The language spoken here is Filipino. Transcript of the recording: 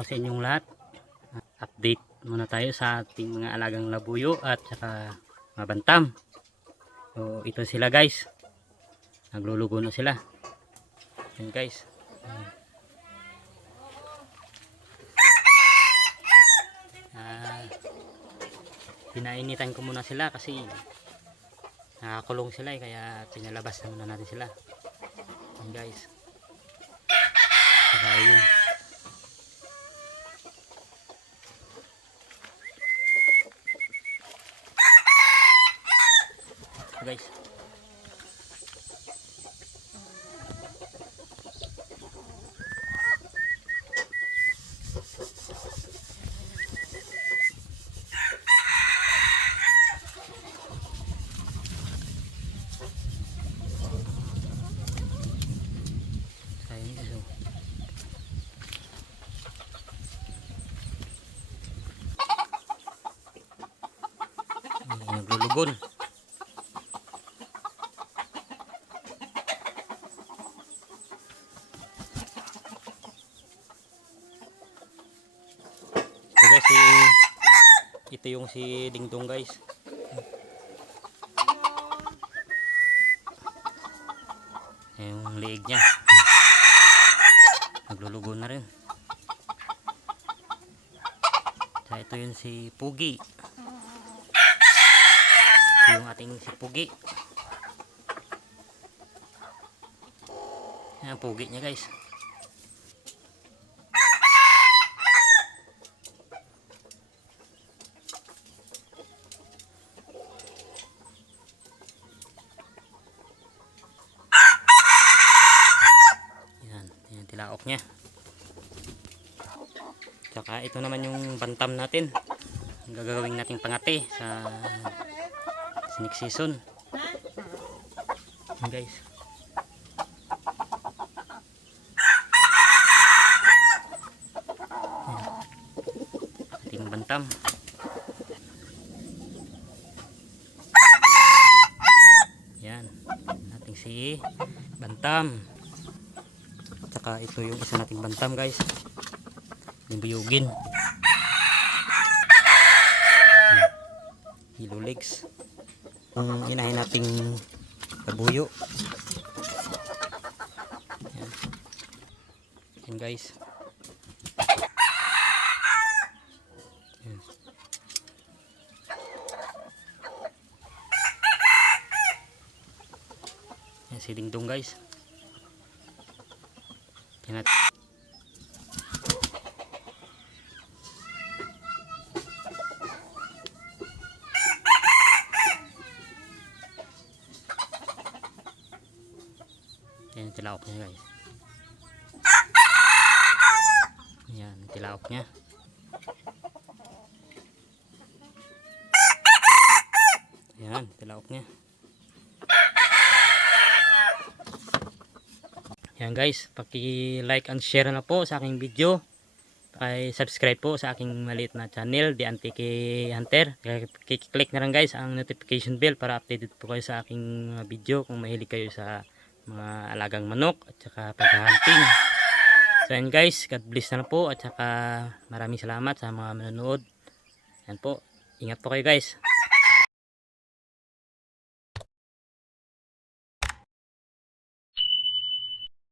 araw sa inyong lahat. Update muna tayo sa ating mga alagang labuyo at saka mga bantam. So ito sila guys, naglulugo na sila. Yan guys. Pinainitan ko muna sila kasi nakakulong sila kaya pinalabas na muna natin sila. Yan guys. Saka yun. Guys, naglulugon. Ito yung si Dingdong guys. Yung liig niya naglulugo na rin. So, ito yung si Pugi. Ito yung ating si Pugi. Yan ang Pugi niya guys. Tilaok niya. Tsaka ito naman yung bantam natin. Ang gagawin nating pangati sa next season. Yan guys. Ating bantam. Yan. Ating si bantam. Tsaka ito yung isa nating bantam guys, yung buyugin, yellow legs, yung inahin nating labuyo. Yan. Yan guys. Yan. Yan si Dingdong guys. Yan yung tilaok niya guys. Yan tilaok niya. Yan tilaok niya. Yan guys, paki-like and share na po sa aking video. Paki-subscribe po sa aking maliit na channel, The Antique Hunter. Click na lang guys ang notification bell para updated po kayo sa aking video kung mahilig kayo sa mga alagang manok at saka pag-hunting. So yan guys, God bless na po at saka maraming salamat sa mga manonood. Yan po, ingat po kayo guys.